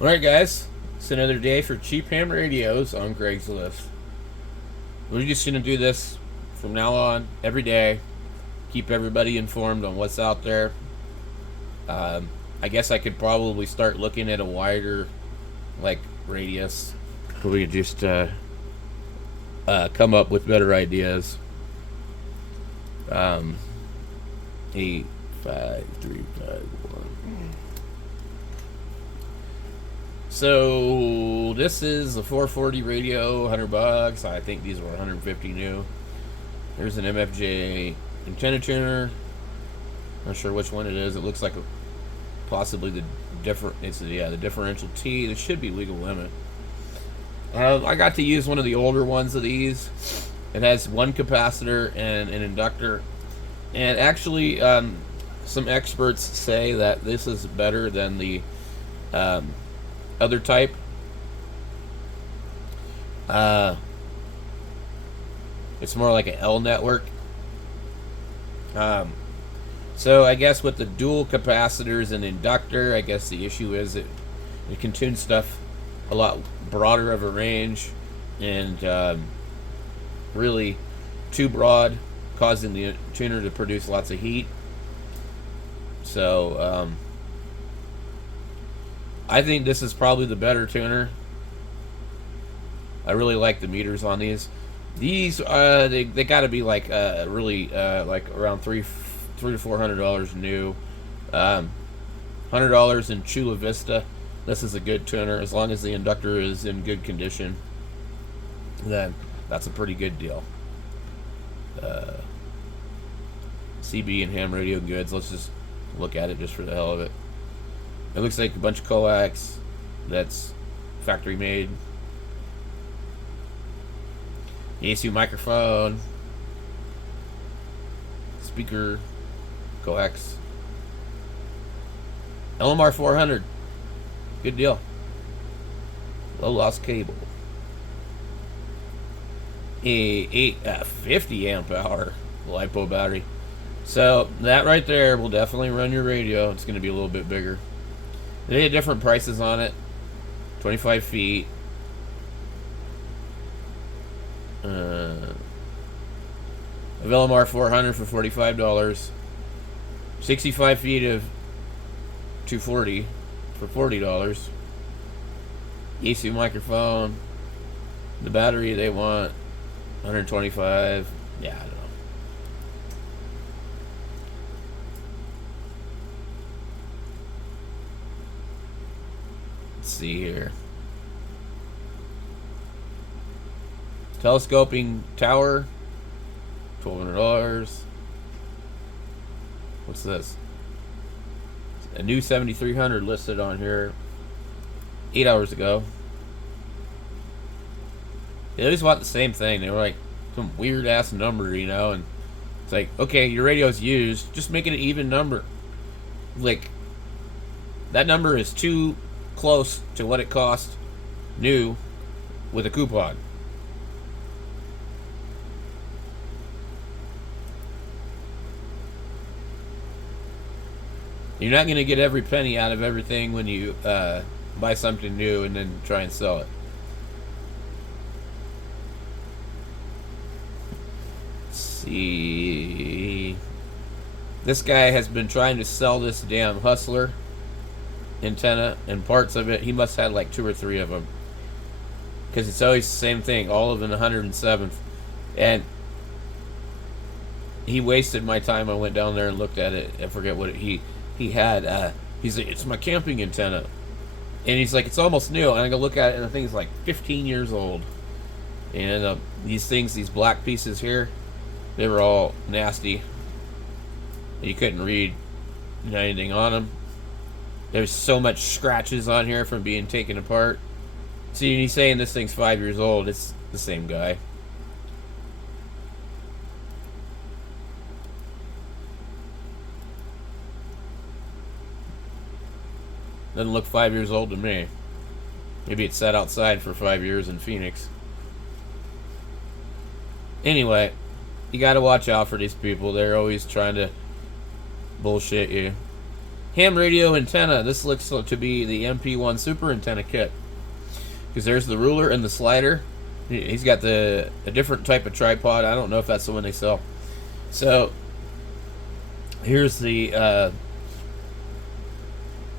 Alright, guys, it's another day for cheap ham radios on Craigslist. We're just going to do this from now on every day, keep everybody informed on what's out there. I guess I could probably start looking at a wider, radius. We could just come up with better ideas. 8, 5, 3, 5, 1. So this is a 440 radio, $100. I think these were 150 new. Here's an MFJ antenna tuner. Not sure which one it is. It looks like possibly the the differential T. This should be legal limit. I got to use one of the older ones of these. It has one capacitor and an inductor, and actually, some experts say that this is better than the other type. It's more like an L network. So I guess with the dual capacitors and inductor, I guess the issue is it can tune stuff a lot broader of a range, and really too broad, causing the tuner to produce lots of heat. So I think this is probably the better tuner. I really like the meters on these. These they got to be like really like around $300 to $400 new. $100 in Chula Vista. This is a good tuner as long as the inductor is in good condition. Then that's a pretty good deal. CB and ham radio goods. Let's just look at it just for the hell of it. It looks like a bunch of coax that's factory made. ESU microphone, speaker, coax, LMR 400, good deal. Low loss cable. A 50 amp hour LiPo battery. So that right there will definitely run your radio. It's going to be a little bit bigger. They had different prices on it. 25 feet. Of LMR 400 for $45. 65 feet of 240 for $40. ESU microphone. The battery they want 125. Yeah, I don't know. Let's see here. Telescoping tower, $1,200. What's this? A new 7300 listed on here 8 hours ago. They always want the same thing. They were like some weird ass number, you know, and it's like, okay, your radio's used, just make it an even number. Like, that number is too close to what it cost new with a coupon. You're not going to get every penny out of everything when you buy something new and then try and sell it. Let's see. This guy has been trying to sell this damn Hustler antenna and parts of it. He must have had like 2 or 3 of them. Because it's always the same thing. All of them 107th. And he wasted my time. I went down there and looked at it. I forget what he had. He's like, it's my camping antenna, and he's like, it's almost new, and I go look at it, and the thing's like 15 years old, and these black pieces here, they were all nasty. You couldn't read anything on them. There's so much scratches on here from being taken apart. See, he's saying this thing's 5 years old. It's the same guy. Doesn't look 5 years old to me. Maybe it sat outside for 5 years in Phoenix. Anyway, you gotta watch out for these people. They're always trying to bullshit you. Ham radio antenna. This looks to be the MP1 super antenna kit. Because there's the ruler and the slider. He's got a different type of tripod. I don't know if that's the one they sell. So here's the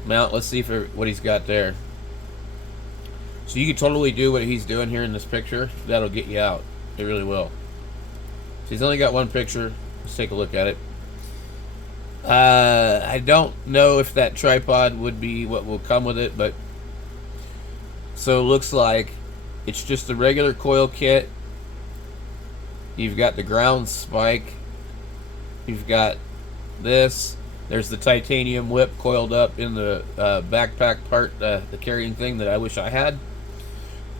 mount. Let's see what he's got there. So you can totally do what he's doing here in this picture. That'll get you out. It really will. So he's only got one picture. Let's take a look at it. I don't know if that tripod would be what will come with it, but so it looks like it's just a regular coil kit. You've got the ground spike. You've got this. There's the titanium whip coiled up in the backpack part, the carrying thing that I wish I had.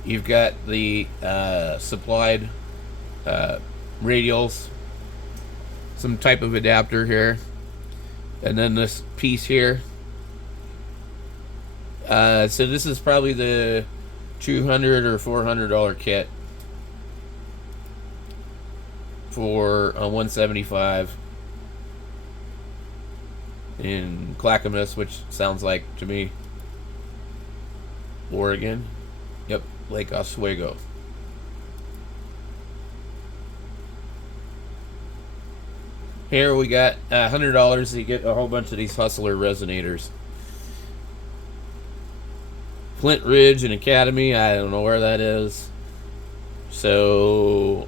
You've got the supplied radials, some type of adapter here, and then this piece here. So this is probably the $200 or $400 kit for $175 in Clackamas, which sounds like to me Oregon. Yep, Lake Oswego. Here we got $100. You get a whole bunch of these Hustler resonators. Flint Ridge and Academy. I don't know where that is. So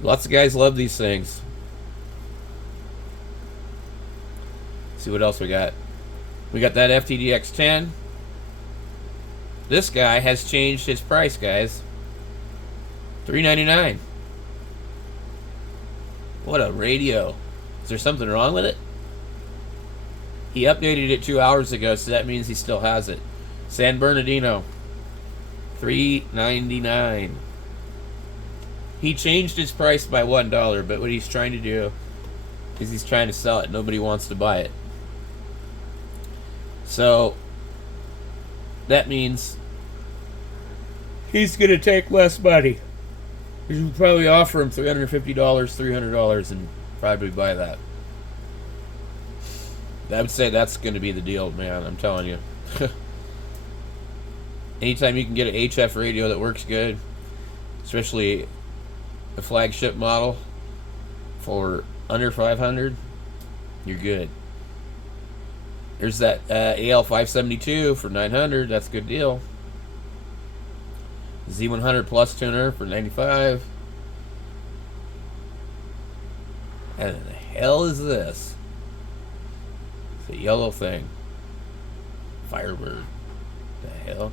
lots of guys love these things. Let's see what else we got. We got that FTDX 10. This guy has changed his price, guys. $399. What a radio. Is there something wrong with it? He updated it 2 hours ago, so that means he still has it. San Bernardino. $399. He changed his price by $1, but what he's trying to do is he's trying to sell it. Nobody wants to buy it. So that means he's going to take less money. You should probably offer him $350, $300, and probably buy that. I would say that's going to be the deal, man. I'm telling you. Anytime you can get an HF radio that works good, especially a flagship model for under $500, you're good. There's that AL572 for $900. That's a good deal. Z100 Plus tuner for $95. And the hell is this? It's a yellow thing. Firebird. The hell?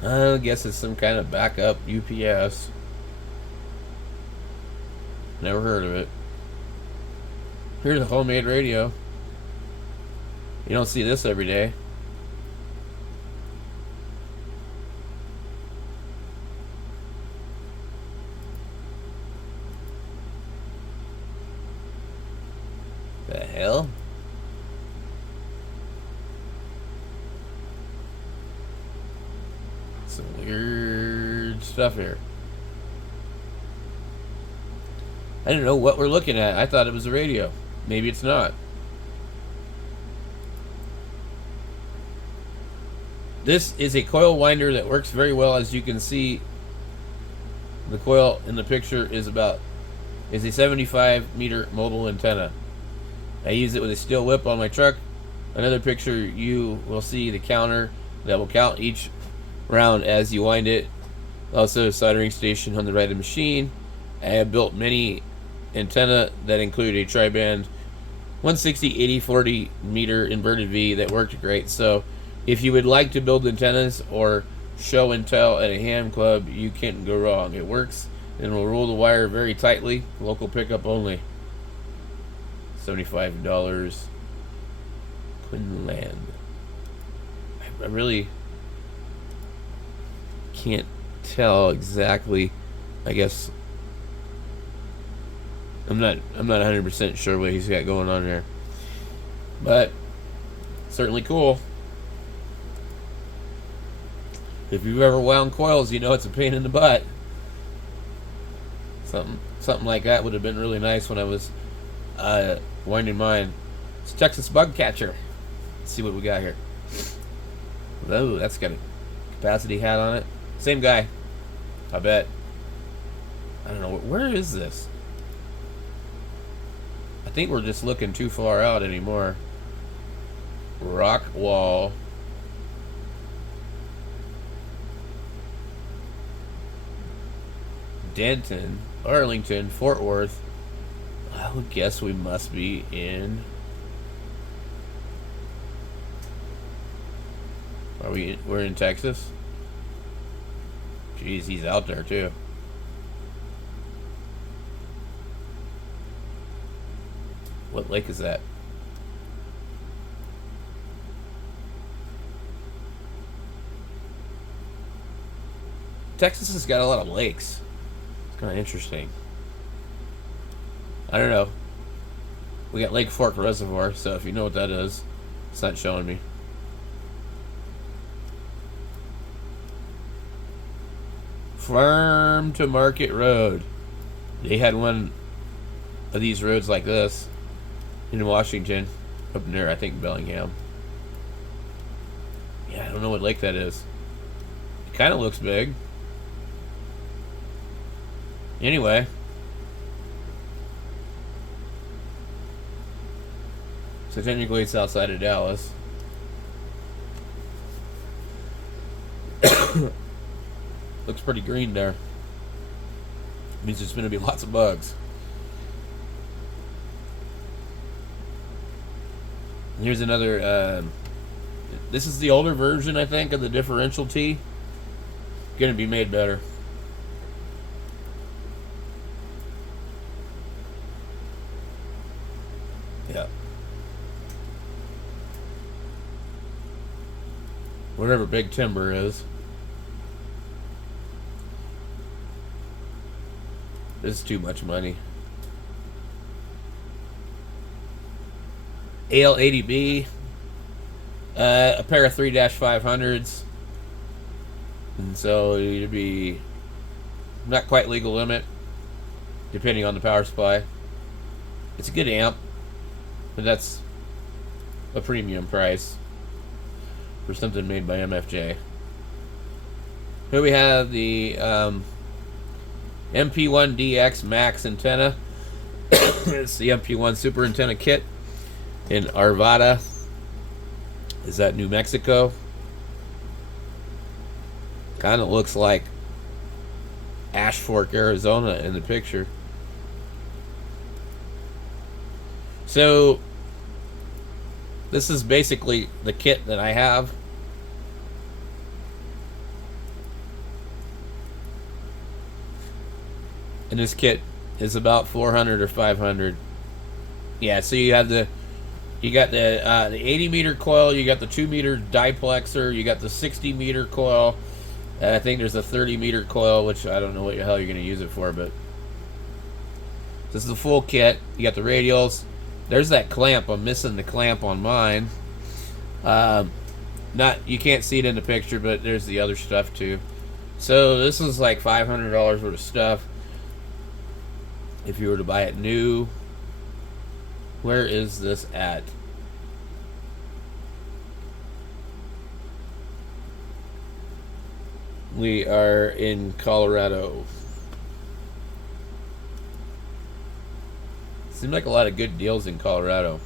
I guess it's some kind of backup UPS. Never heard of it. Here's a homemade radio. You don't see this every day. The hell? Some weird stuff here. I don't know what we're looking at. I thought it was a radio. Maybe it's not. This is a coil winder that works very well. As you can see, the coil in the picture is a 75 meter mobile antenna. I use it with a steel whip on my truck. Another picture, you will see the counter that will count each round as you wind it. Also a soldering station on the right of the machine. I have built many antenna that include a tri-band 160, 80, 40 meter inverted V that worked great. So if you would like to build antennas or show and tell at a ham club, you can't go wrong. It works and will roll the wire very tightly. Local pickup only. $75. Quinlan. I really can't tell exactly. I guess I'm not 100% sure what he's got going on there. But certainly cool. If you've ever wound coils, you know it's a pain in the butt. Something like that would have been really nice when I was winding mine. It's Texas Bug Catcher. Let's see what we got here. Oh, that's got a capacity hat on it. Same guy, I bet. I don't know, where is this? I think we're just looking too far out anymore. Rock Wall. Denton, Arlington, Fort Worth. I would guess we must be in. We're in Texas? Jeez, he's out there too. What lake is that? Texas has got a lot of lakes. It's kind of interesting. I don't know. We got Lake Fork Reservoir, so if you know what that is, it's not showing me. Farm to Market Road. They had one of these roads like this in Washington, up near, I think, Bellingham. Yeah, I don't know what lake that is. It kind of looks big. Anyway. So technically it's outside of Dallas. Looks pretty green there. Means there's going to be lots of bugs. Here's another. This is the older version, I think, of the differential T. Going to be made better. Yeah. Whatever Big Timber is. This is too much money. AL80B, a pair of 3-500s, and so it'd be not quite legal limit, depending on the power supply. It's a good amp, but that's a premium price for something made by MFJ. Here we have the MP1DX Max antenna. It's the MP1 Super Antenna Kit in Arvada. Is that New Mexico? Kind of looks like Ash Fork, Arizona in the picture. So this is basically the kit that I have. And this kit is about 400 or 500. Yeah, so you got the 80 meter coil, you got the 2 meter diplexer, you got the 60 meter coil, and I think there's a 30 meter coil, which I don't know what the hell you're going to use it for, but this is the full kit. You got the radials. There's that clamp. I'm missing the clamp on mine. You can't see it in the picture, but there's the other stuff too. So this is like $500 worth of stuff. If you were to buy it new. Where is this at? We are in Colorado. Seems like a lot of good deals in Colorado.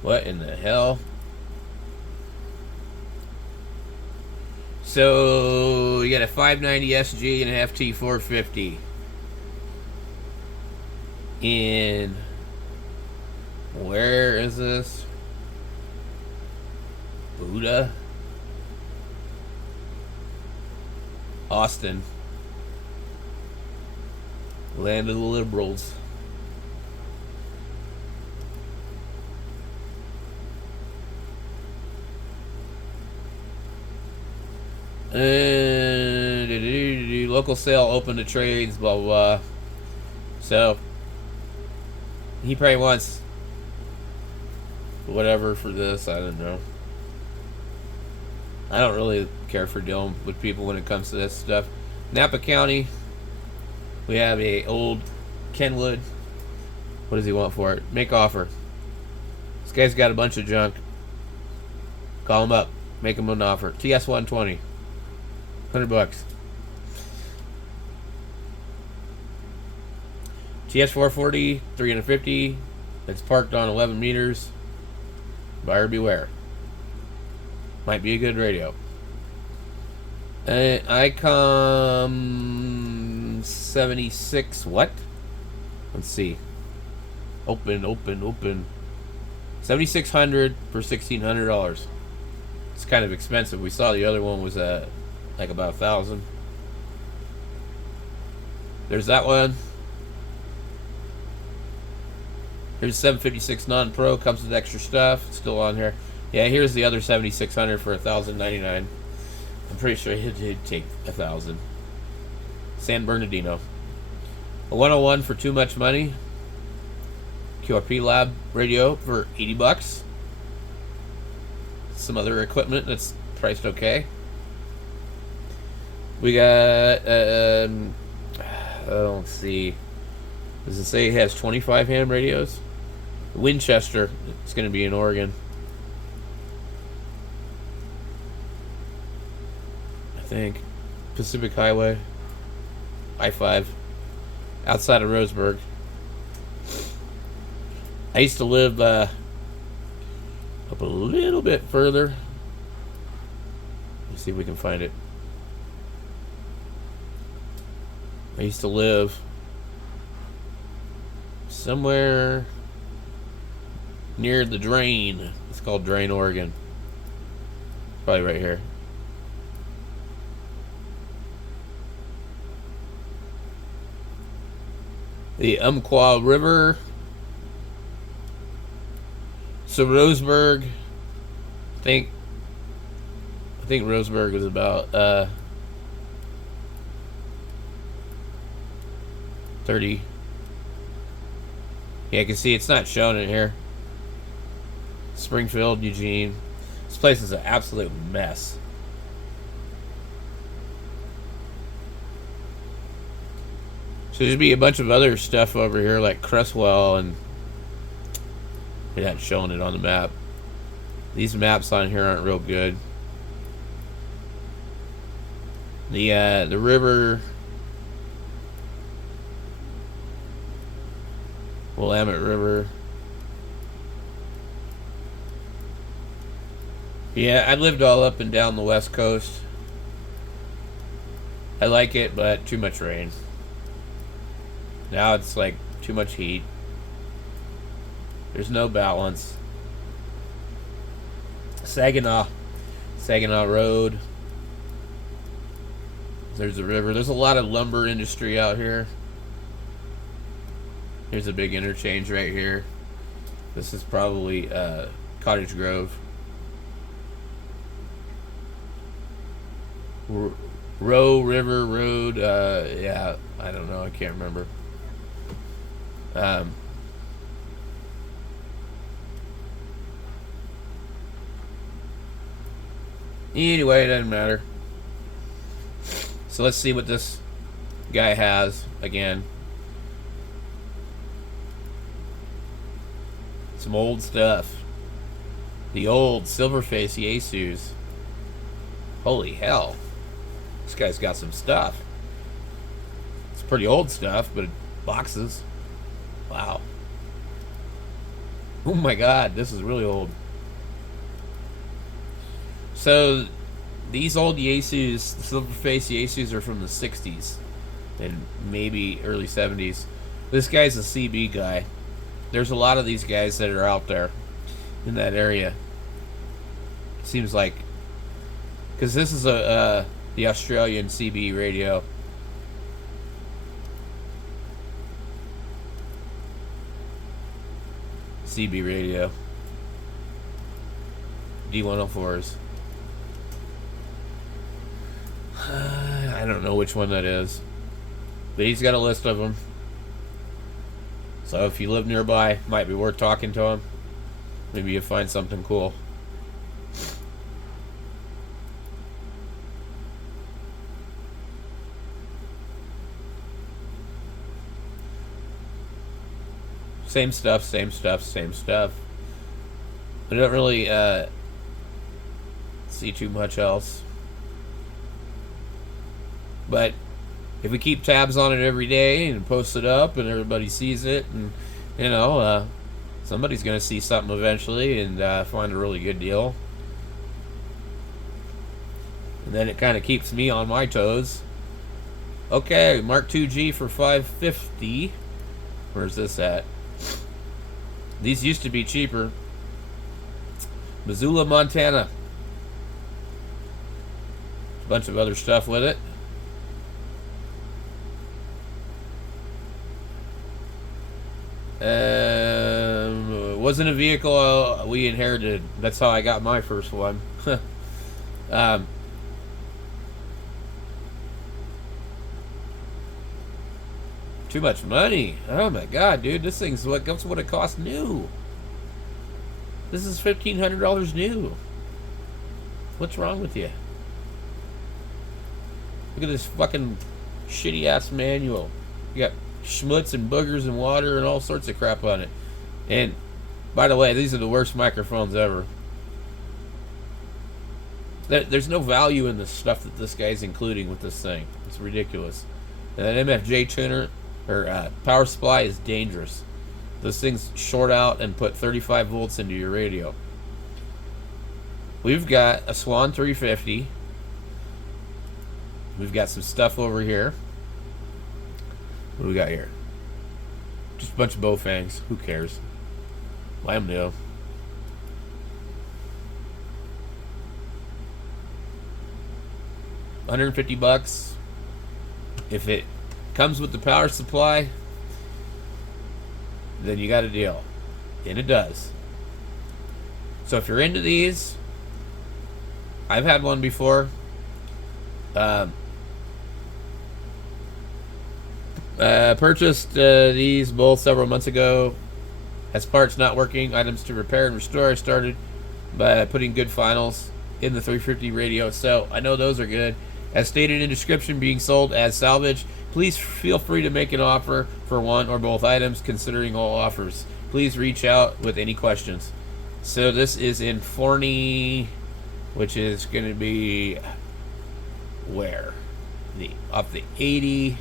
What in the hell? So you got a 590 SG and an FT450 in, where is this? Buda, Austin, land of the liberals. local sale, open to trades, blah, blah, blah. So, he probably wants whatever for this. I don't know. I don't really care for dealing with people when it comes to this stuff. Napa County, we have a old Kenwood. What does he want for it? Make offer. This guy's got a bunch of junk. Call him up. Make him an offer. TS 120. $100. TS 440, 350. It's parked on 11 meters. Buyer beware. Might be a good radio. ICOM 76. What? Let's see. Open. 7,600 for $1,600. It's kind of expensive. We saw the other one was like about 1,000. There's that one. Here's 756 non-pro. Comes with extra stuff. It's still on here. Yeah, here's the other 7,600 for $1,099. I'm pretty sure he'd take 1,000. San Bernardino. A 101 for too much money. QRP Lab radio for $80. Some other equipment that's priced okay. We got let's see. Does it say it has 25 ham radios? Winchester. It's going to be in Oregon. I think. Pacific Highway. I-5. Outside of Roseburg. I used to live up a little bit further. Let's see if we can find it. I used to live somewhere near the Drain. It's called Drain, Oregon. Probably right here. The Umpqua River. So Roseburg, I think Roseburg was about 30. Yeah, I can see it's not shown in here. Springfield, Eugene. This place is an absolute mess. So there'd be a bunch of other stuff over here like Cresswell, and we hadn't shown it on the map. These maps on here aren't real good. The river, Willamette River. Yeah, I lived all up and down the West Coast. I like it, but too much rain. Now it's like too much heat. There's no balance. Saginaw Road. There's the river. There's a lot of lumber industry out here. Here's a big interchange right here. This is probably Cottage Grove. Row River Road. Yeah, I don't know. I can't remember. Anyway, it doesn't matter. So let's see what this guy has again. Some old stuff. The old Silverface Yaesus. Holy hell. This guy's got some stuff. It's pretty old stuff, but boxes. Wow. Oh my god, this is really old. So, these old Yaesus, the Silverface Yaesus, are from the 60s and maybe early 70s. This guy's a CB guy. There's a lot of these guys that are out there in that area. Seems like, because this is the Australian CB radio. CB radio. D104s. I don't know which one that is, but he's got a list of them. So if you live nearby, might be worth talking to him. Maybe you'll find something cool. Same stuff, same stuff, same stuff. I don't really see too much else. But if we keep tabs on it every day and post it up and everybody sees it, and somebody's going to see something eventually and find a really good deal. And then it kind of keeps me on my toes. Okay, Mark II-G for $550. Where's this at? These used to be cheaper. Missoula, Montana. A bunch of other stuff with it. Wasn't a vehicle we inherited. That's how I got my first one. Too much money. Oh my god, dude. This thing's what it costs new. This is $1,500 new. What's wrong with you? Look at this fucking shitty ass manual. You got schmutz and boogers and water and all sorts of crap on it. And by the way, these are the worst microphones ever. There's no value in the stuff that this guy's including with this thing. It's ridiculous. And that MFJ tuner or power supply is dangerous. Those things short out and put 35 volts into your radio. We've got a Swan 350. We've got some stuff over here. What do we got here? Just a bunch of Bowfangs. Who cares? Let them do. $150. If it comes with the power supply, then you got a deal. And it does. So if you're into these, I've had one before. Purchased these both several months ago. As parts not working, items to repair and restore. I started by putting good finals in the 350 radio, so I know those are good. As stated in description, being sold as salvage. Please feel free to make an offer for one or both items, considering all offers. Please reach out with any questions. So this is in Forney, which is going to be where? Off the 80,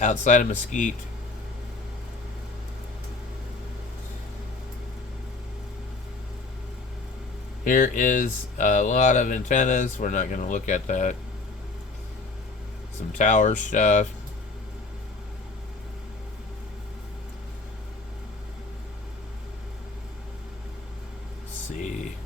outside of Mesquite. Here is a lot of antennas. We're not going to look at that. Some tower stuff. Let's see.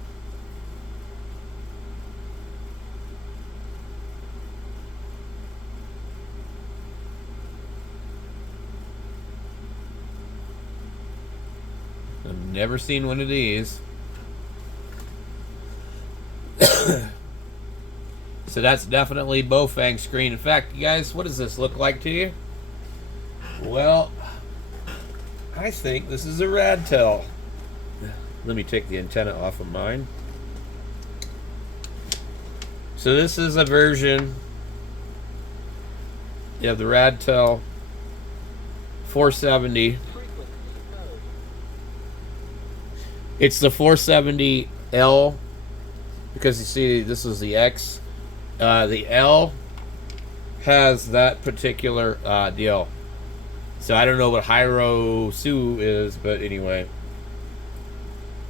I've never seen one of these. So that's definitely Bowfang screen. In fact, you guys, what does this look like to you? Well, I think this is a Radtel. Let me take the antenna off of mine. So this is a version of the Radtel 470. It's the 470L, because you see this is the X. The L has that particular deal. So I don't know what Hyro Sue is, but anyway.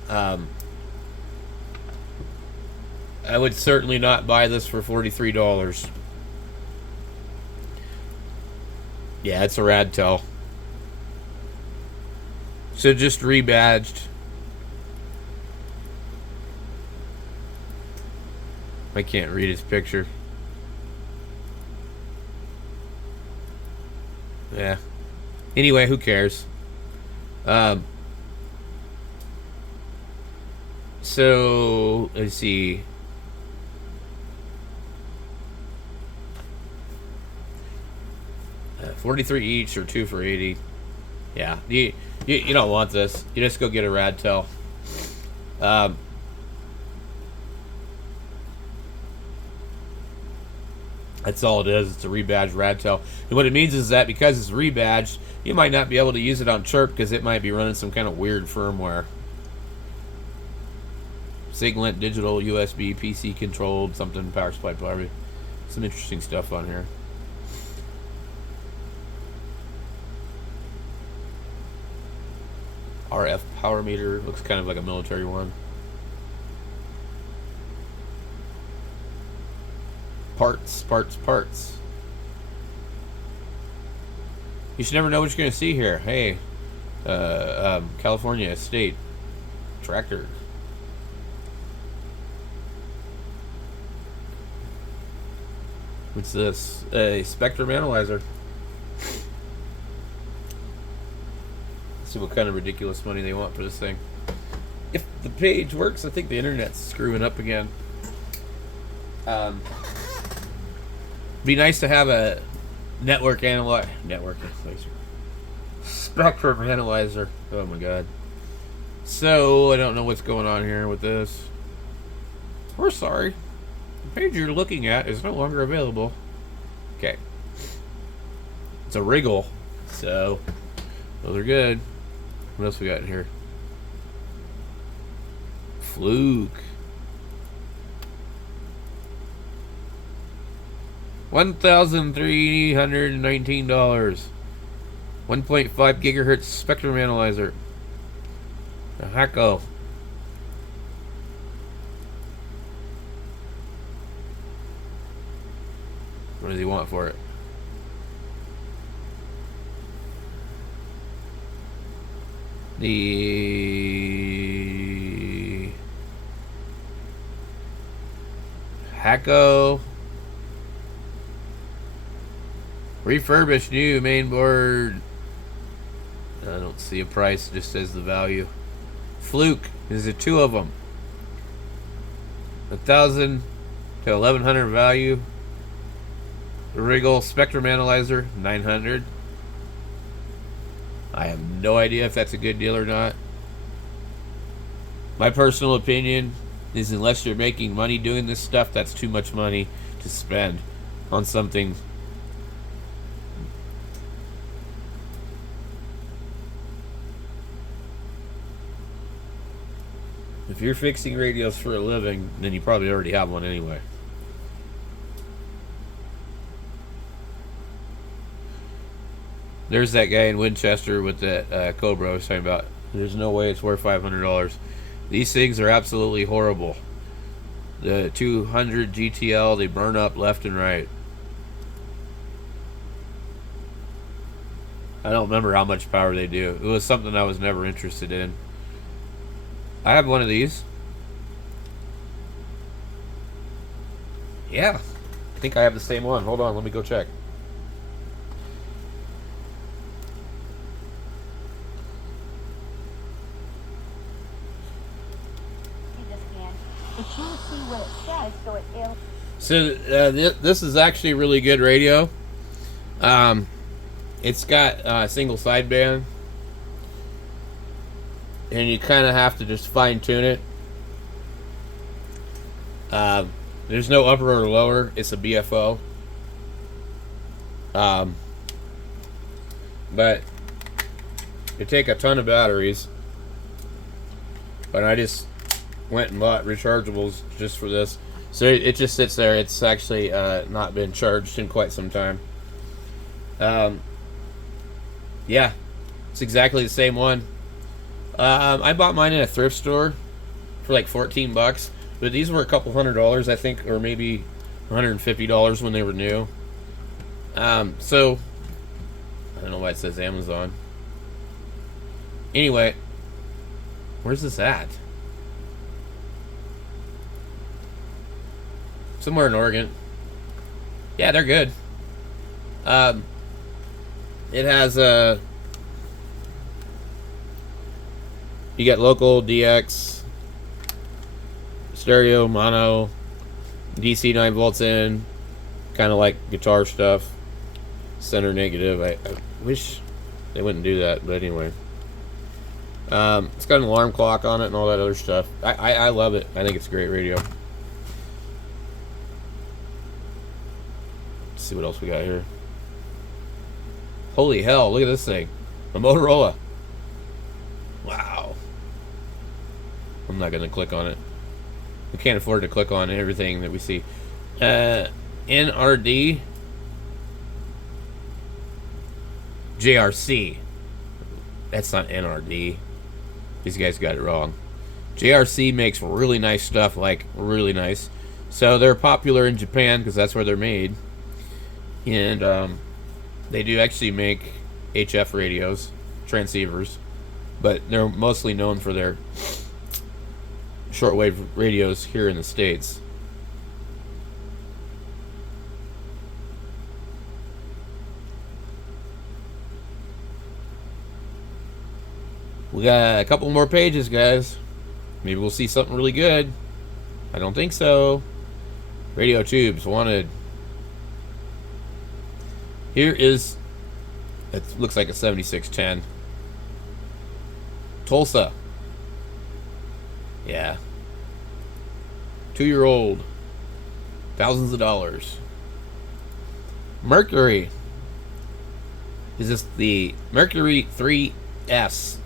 I would certainly not buy this for $43. Yeah, it's a Radtel. So just rebadged. I can't read his picture. Yeah. Anyway, who cares? So let's see. $43 each or 2 for $80. Yeah, you don't want this. You just go get a Radtel. That's all it is. It's a rebadged Radtel. And what it means is that because it's rebadged, you might not be able to use it on Chirp because it might be running some kind of weird firmware. Siglent, digital, USB, PC controlled, something, power supply probably. Some interesting stuff on here. RF power meter, looks kind of like a military one. Parts. You should never know what you're going to see here. Hey, California State tractor. What's this? A spectrum analyzer. Let's see what kind of ridiculous money they want for this thing. If the page works, I think the internet's screwing up again. Be nice to have a spectrum analyzer. Oh my god. So I don't know what's going on here with this. We're sorry. The page you're looking at is no longer available. Okay. It's a wriggle. So those are good. What else we got in here? Fluke. $1,319. 1.5 gigahertz spectrum analyzer. A Hacko. What does he want for it? The Hacko. Refurbished new main board. I don't see a price, just says the value. Fluke. Is it 2 of them? 1,000 to 1,100 value. The Wriggle Spectrum Analyzer, 900. I have no idea if that's a good deal or not. My personal opinion is unless you're making money doing this stuff, that's too much money to spend on something. If you're fixing radios for a living, then you probably already have one anyway. There's that guy in Winchester with that Cobra I was talking about. There's no way it's worth $500. These things are absolutely horrible. The 200 GTL, they burn up left and right. I don't remember how much power they do. It was something I was never interested in. I have one of these. Yeah. I think I have the same one. Hold on, let me go check. So this is actually a really good radio. It's got single sideband, and you kind of have to just fine tune it. There's no upper or lower. It's a BFO. But it take a ton of batteries. But I just went and bought rechargeables just for this. So it just sits there. It's actually not been charged in quite some time. Yeah, it's exactly the same one. I bought mine in a thrift store for like $14, but these were a couple $100, I think, or maybe $150 when they were new. So I don't know why it says Amazon. Anyway, where's this at? Somewhere in Oregon. Yeah, they're good. It has a. You get local, DX, stereo, mono, DC 9 volts in, kind of like guitar stuff. center negative. I wish they wouldn't do that, but anyway. It's got an alarm clock on it and all that other stuff. I love it. I think it's a great radio. Let's see what else we got here. Holy hell, look at this thing. A Motorola. Wow. I'm not going to click on it. We can't afford to click on everything that we see. NRD. JRC. That's not NRD. These guys got it wrong. JRC makes really nice stuff, like really nice. So they're popular in Japan because that's where they're made. And they do actually make HF radios, transceivers, but they're mostly known for their shortwave radios here in the States. We got a couple more pages, guys. Maybe we'll see something really good. I don't think so. Radio tubes wanted. Here is, it looks like a 7610. Tulsa. Yeah. 2-year-old. Thousands of dollars. Mercury. Is this the Mercury 3S?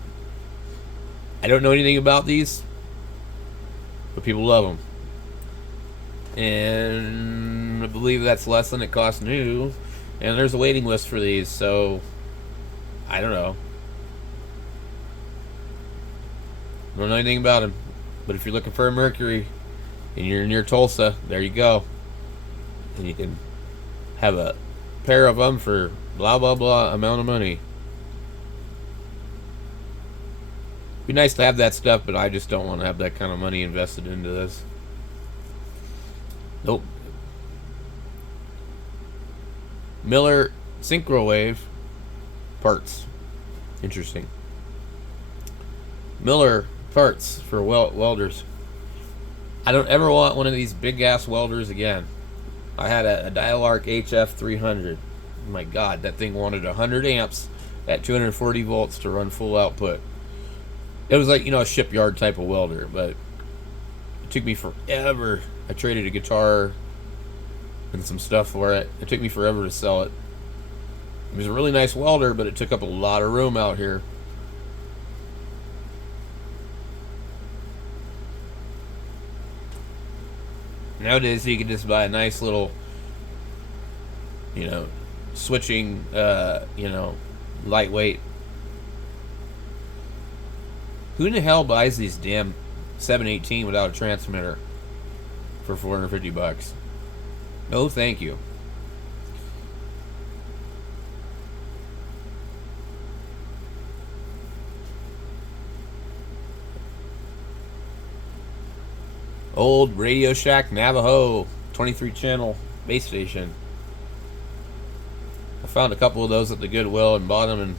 I don't know anything about these, but people love them. And I believe that's less than it costs new. And there's a waiting list for these, so I don't know. I don't know anything about them. But if you're looking for a Mercury and you're near Tulsa, there you go. And you can have a pair of them for blah, blah, blah amount of money. Be nice to have that stuff, but I just don't want to have that kind of money invested into this. Nope. Miller Synchrowave parts. Interesting. Miller parts for welders. I don't ever want one of these big ass welders again. I had a Dialarc HF 300. Oh my God, that thing wanted 100 amps at 240 volts to run full output. It was like, you know, a shipyard type of welder, but it took me forever. I traded a guitar and some stuff for it. It took me forever to sell it. It was a really nice welder, but it took up a lot of room out here. Nowadays, you can just buy a nice little, you know, switching, you know, lightweight. Who in the hell buys these damn 718 without a transmitter for $450? No, thank you. Old Radio Shack Navajo 23 channel base station. I found a couple of those at the Goodwill and bought them, and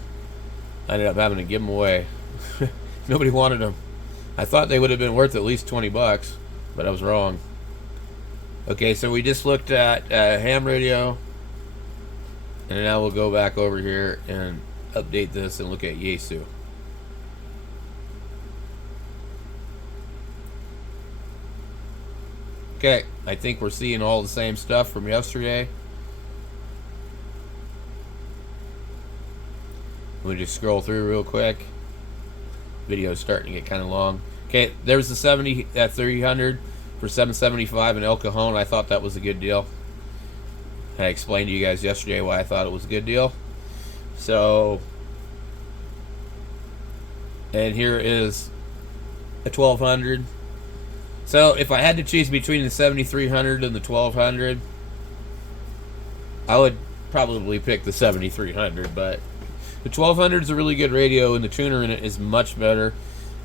I ended up having to give them away. Nobody wanted them. I thought they would have been worth at least $20, but I was wrong. Okay, so we just looked at ham radio, and now we'll go back over here and update this and look at Yaesu. Okay, I think we're seeing all the same stuff from yesterday. We'll just scroll through real quick. Video's starting to get kind of long. Okay, there's the 300 for $775 in El Cajon. I thought that was a good deal. I explained to you guys yesterday why I thought it was a good deal. So, and here is a 1200. So if I had to choose between the 7300 and the 1200, I would probably pick the 7300, but the 1200 is a really good radio, and the tuner in it is much better.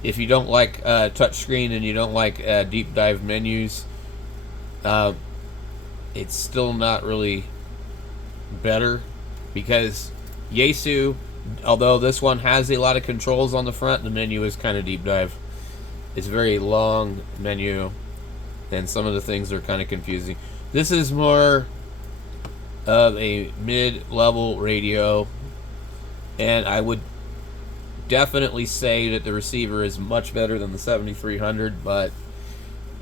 If you don't like touchscreen and you don't like deep dive menus, it's still not really better, because Yaesu, although this one has a lot of controls on the front, the menu is kind of deep dive. It's a very long menu, and some of the things are kind of confusing. This is more of a mid-level radio, and I would definitely say that the receiver is much better than the 7300, but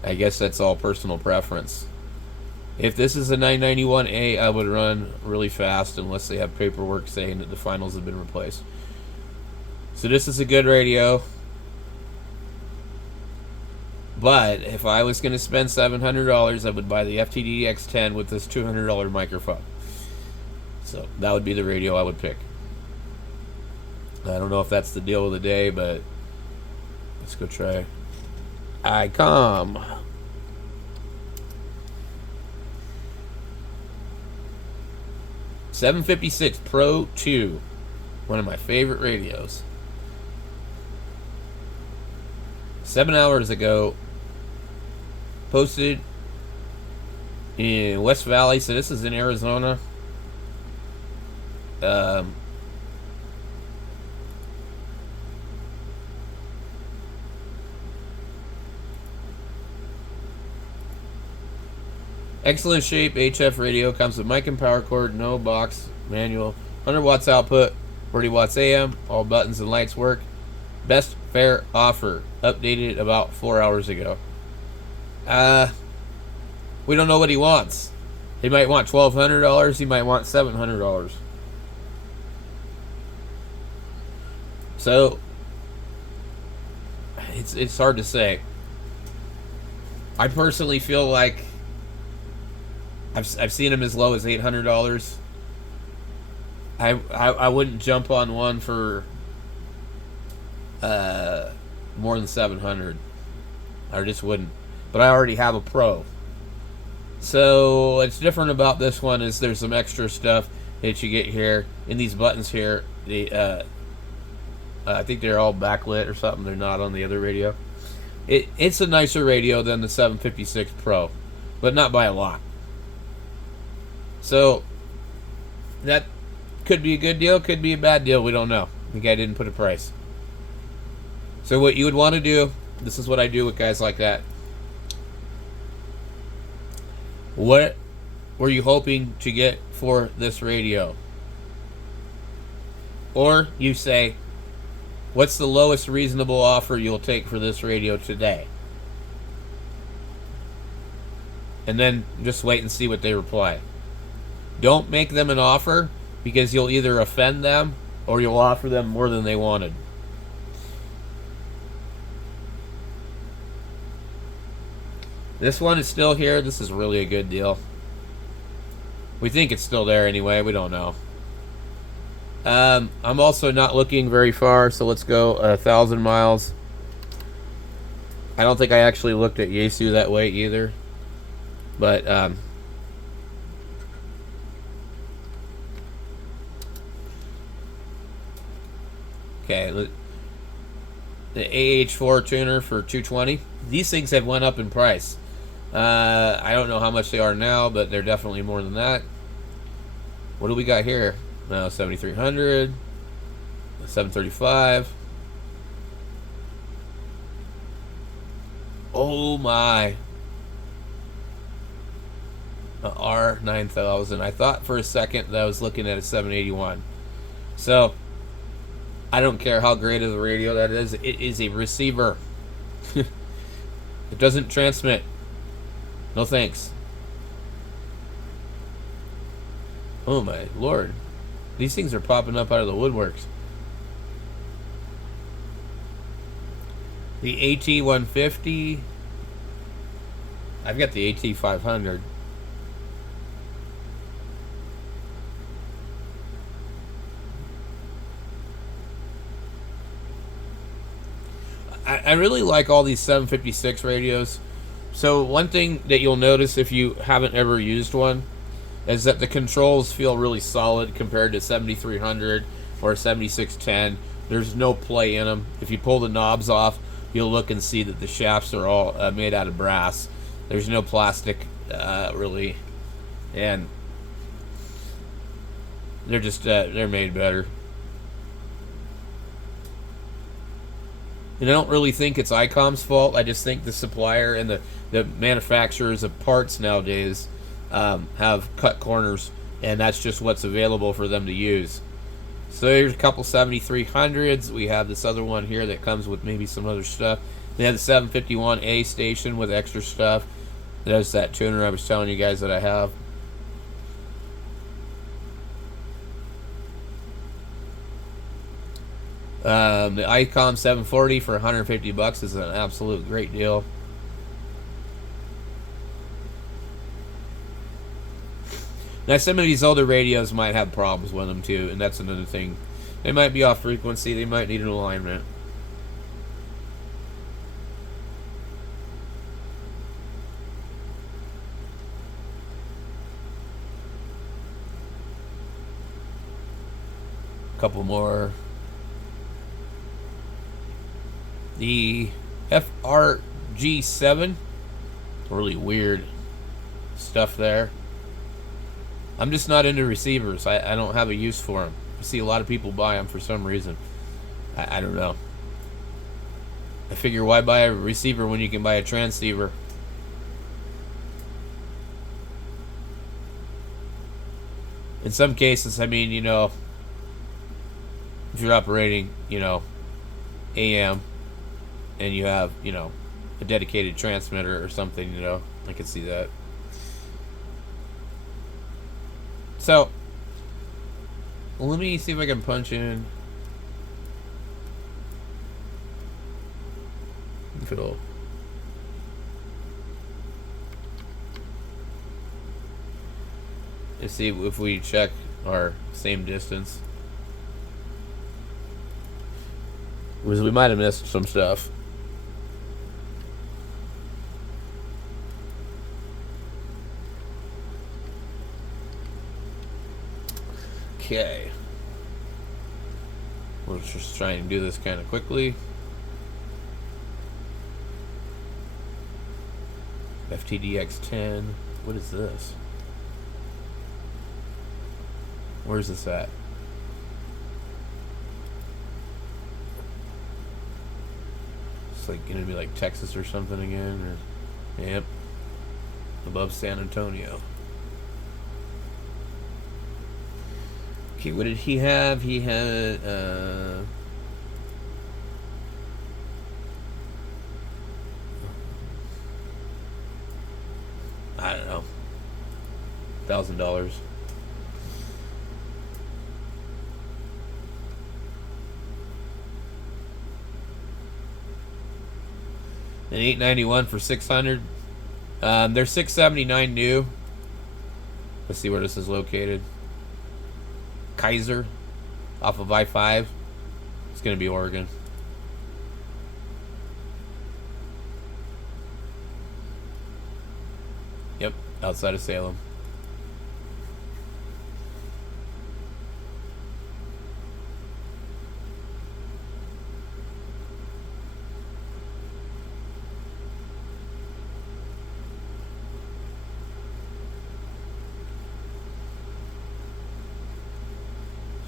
I guess that's all personal preference. If this is a 991A, I would run really fast unless they have paperwork saying that the finals have been replaced. So this is a good radio. But if I was going to spend $700, I would buy the FTD X10 with this $200 microphone. So that would be the radio I would pick. I don't know if that's the deal of the day, but let's go try ICOM. $756 Pro 2, one of my favorite radios. 7 hours ago, posted in West Valley, so this is in Arizona. Excellent shape HF radio, comes with mic and power cord, no box, manual, 100 watts output, 40 watts AM, all buttons and lights work. Best fair offer, updated about 4 hours ago. We don't know what he wants. He might want $1,200, he might want $700. So it's hard to say. I personally feel like I've seen him as low as $800. I wouldn't jump on one for more than $700. I just wouldn't. But I already have a Pro. So what's different about this one is there's some extra stuff that you get here in these buttons here. The I think they're all backlit or something. They're not on the other radio. It's a nicer radio than the 756 Pro, but not by a lot. So that could be a good deal, could be a bad deal. We don't know. The guy didn't put a price. So what you would want to do, this is what I do with guys like that. What were you hoping to get for this radio? Or you say, what's the lowest reasonable offer you'll take for this radio today? And then just wait and see what they reply. Don't make them an offer, because you'll either offend them or you'll offer them more than they wanted. This one is still here. This is really a good deal. We think it's still there anyway. We don't know. I'm also not looking very far, so let's go 1,000 miles. I don't think I actually looked at Yaesu that way either. But, okay, the AH4 tuner for $220. These things have went up in price. I don't know how much they are now, but they're definitely more than that. What do we got here? 7,300, 735. Oh my. R9000. I thought for a second that I was looking at a 781. So I don't care how great of a radio that is. It is a receiver. It doesn't transmit. No thanks. Oh my lord. These things are popping up out of the woodworks. The AT150. I've got the AT500. I really like all these 756 radios. So one thing that you'll notice if you haven't ever used one is that the controls feel really solid compared to 7300 or 7610. There's no play in them. If you pull the knobs off, you'll look and see that the shafts are all made out of brass. There's no plastic really, and they're just they're made better. And I don't really think it's ICOM's fault. I just think the supplier and the manufacturers of parts nowadays have cut corners and that's just what's available for them to use. So here's a couple 7300s. We have this other one here that comes with maybe some other stuff. They have the 751A station with extra stuff. There's that tuner I was telling you guys that I have. The ICOM 740 for 150 bucks is an absolute great deal. Now, some of these older radios might have problems with them too, and that's another thing. They might be off frequency. They might need an alignment. A couple more. The FRG7. Really weird stuff there. I'm just not into receivers. I don't have a use for them. I see a lot of people buy them for some reason. I don't know. I figure why buy a receiver when you can buy a transceiver? In some cases, I mean, if you're operating, AM and you have, a dedicated transmitter or something, I could see that. So, let me see if I can punch in. If it'll. Let's see if we check our same distance. Because we might have missed some stuff. Okay. We'll just try and do this kind of quickly. FTDX10. What is this? Where's this at? It's like gonna be like Texas or something again, or yep, above San Antonio. Okay, what did he have? He had I don't know, $1,000. And $891 for 600. They're $679 new. Let's see where this is located. Kaiser, off of I-5. It's gonna be Oregon. Yep, outside of Salem.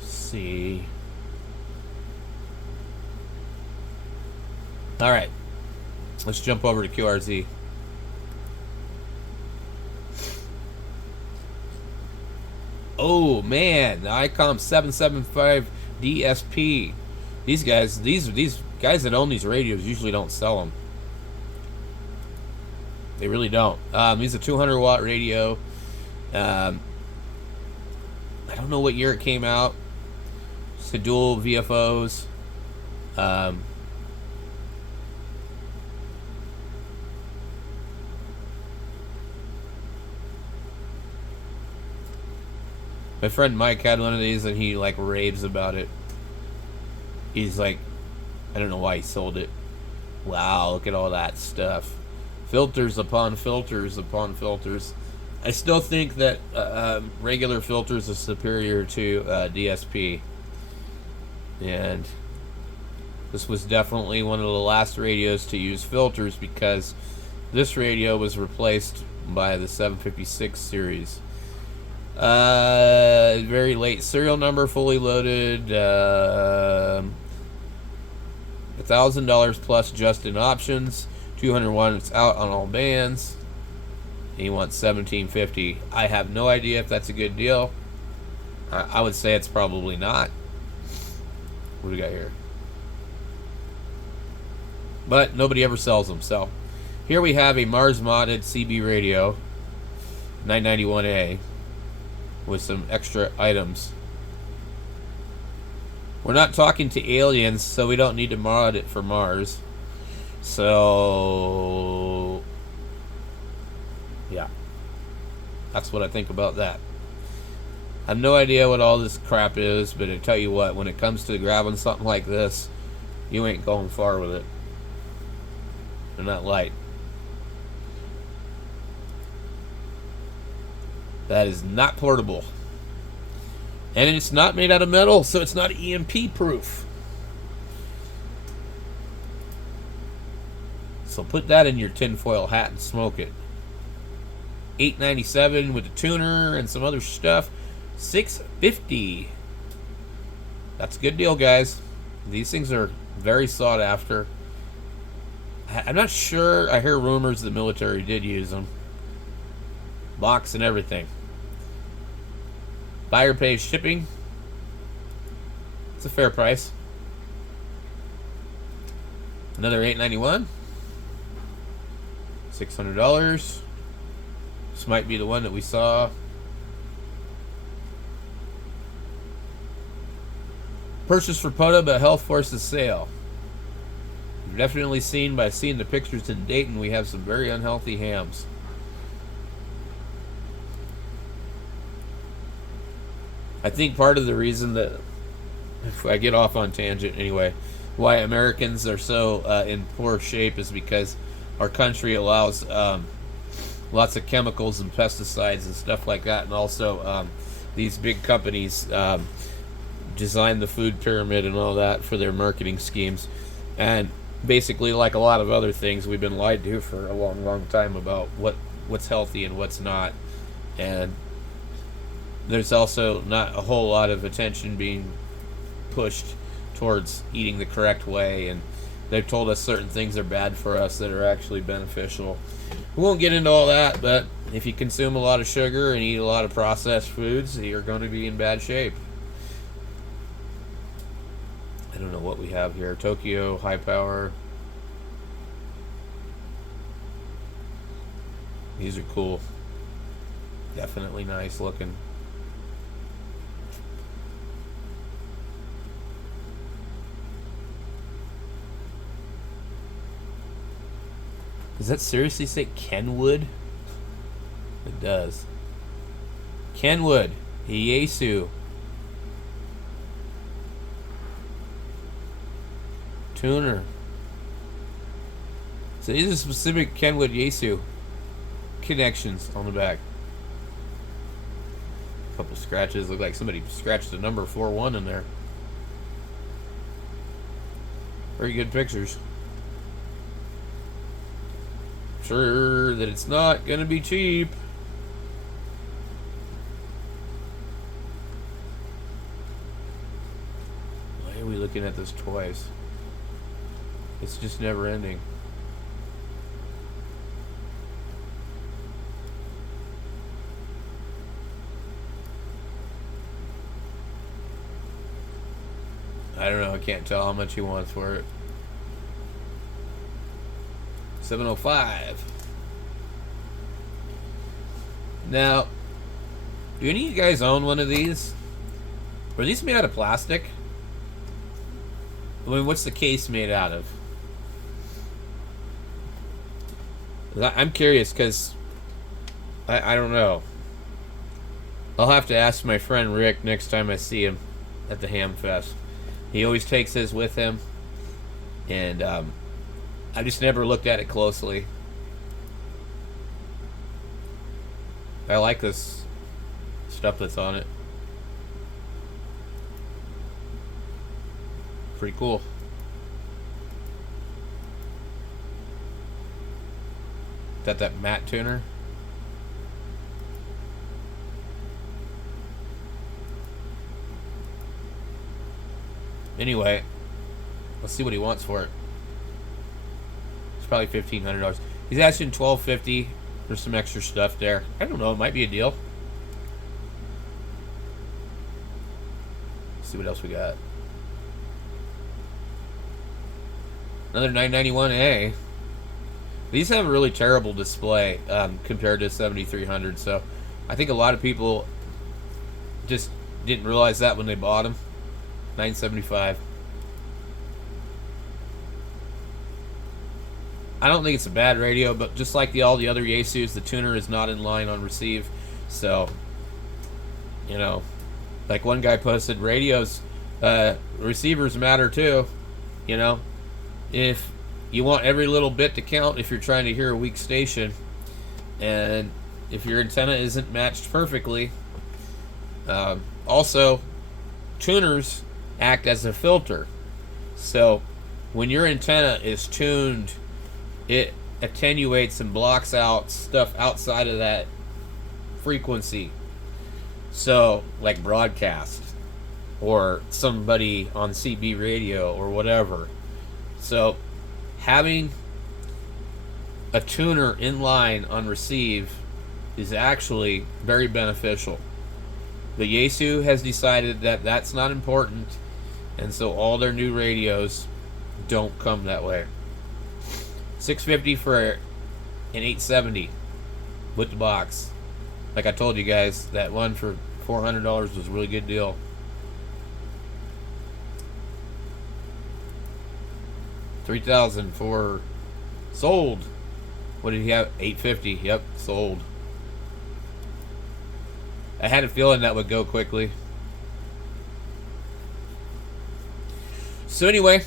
See. All right, let's jump over to QRZ. Oh man, the ICOM 775 DSP. These guys that own these radios usually don't sell them. They really don't. These are 200 watt radio. I don't know what year it came out. It's a dual VFOs. My friend Mike had one of these and he like raves about it. He's like, I don't know why he sold it. Wow, look at all that stuff. Filters upon filters upon filters. I still think that regular filters are superior to DSP. And this was definitely one of the last radios to use filters because this radio was replaced by the 756 series. Very late serial number, fully loaded. $1,000 plus just in options. 201. It's out on all bands. And he wants $1,750. I have no idea if that's a good deal. I would say it's probably not. What do we got here? But nobody ever sells them. So here we have a Mars modded CB radio, 991A, with some extra items. We're not talking to aliens, so we don't need to mod it for Mars. So, yeah. That's what I think about that. I have no idea what all this crap is, but I tell you what, when it comes to grabbing something like this, you ain't going far with it. They're not light. That is not portable. And it's not made out of metal, so it's not EMP proof. So put that in your tinfoil hat and smoke it. $8.97 with the tuner and some other stuff. $6.50. That's a good deal, guys. These things are very sought after. I'm not sure. I hear rumors the military did use them. Box and everything. Buyer pays shipping. It's a fair price. Another $8.91. $600. This might be the one that we saw. Purchase for POTA, but Health Forces sale. You've definitely seen by seeing the pictures in Dayton, we have some very unhealthy hams. I think part of the reason that, if I get off on tangent anyway, why Americans are so in poor shape is because our country allows lots of chemicals and pesticides and stuff like that, and also these big companies design the food pyramid and all that for their marketing schemes. And basically, like a lot of other things, we've been lied to for a long, long time about what's healthy and what's not. And there's also not a whole lot of attention being pushed towards eating the correct way, and they've told us certain things are bad for us that are actually beneficial. We won't get into all that, but if you consume a lot of sugar and eat a lot of processed foods, you're going to be in bad shape. I don't know what we have here. Tokyo, high power. These are cool. Definitely nice looking. Does that seriously say Kenwood? It does. Kenwood, Ieyasu. Tuner. So these are specific Kenwood Ieyasu connections on the back. A couple scratches. Look like somebody scratched the number 41 in there. Very good pictures. Sure that it's not gonna be cheap. Why are we looking at this twice? It's just never ending. I don't know, I can't tell how much he wants for it. $705. Now, do any of you guys own one of these? Were these made out of plastic? I mean, what's the case made out of? I'm curious because I don't know. I'll have to ask my friend Rick next time I see him at the Ham Fest. He always takes his with him, and I just never looked at it closely. I like this stuff that's on it. Pretty cool. That matte tuner. Anyway, let's see what he wants for it. It's probably $1,500. He's asking $1,250. There's some extra stuff there. I don't know. It might be a deal. see what else we got. Another 991A. These have a really terrible display compared to 7300, so I think a lot of people just didn't realize that when they bought them. 975. I don't think it's a bad radio, but just like all the other Yaesus, the tuner is not in line on receive. So, you know, like one guy posted, radios, receivers matter too. You know, if you want every little bit to count, if you're trying to hear a weak station, and if your antenna isn't matched perfectly, also tuners act as a filter. So when your antenna is tuned, it attenuates and blocks out stuff outside of that frequency. So, like broadcast, or somebody on CB radio, or whatever. So, having a tuner in line on receive is actually very beneficial. The Yaesu has decided that that's not important, and so all their new radios don't come that way. $650 for an 870 with the box. Like I told you guys, that one for $400 was a really good deal. $3,000 for sold. What did he have? $850. Yep, sold. I had a feeling that would go quickly. So anyway,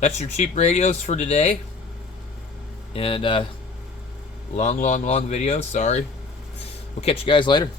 that's your cheap radios for today. And long video. Sorry. We'll catch you guys later.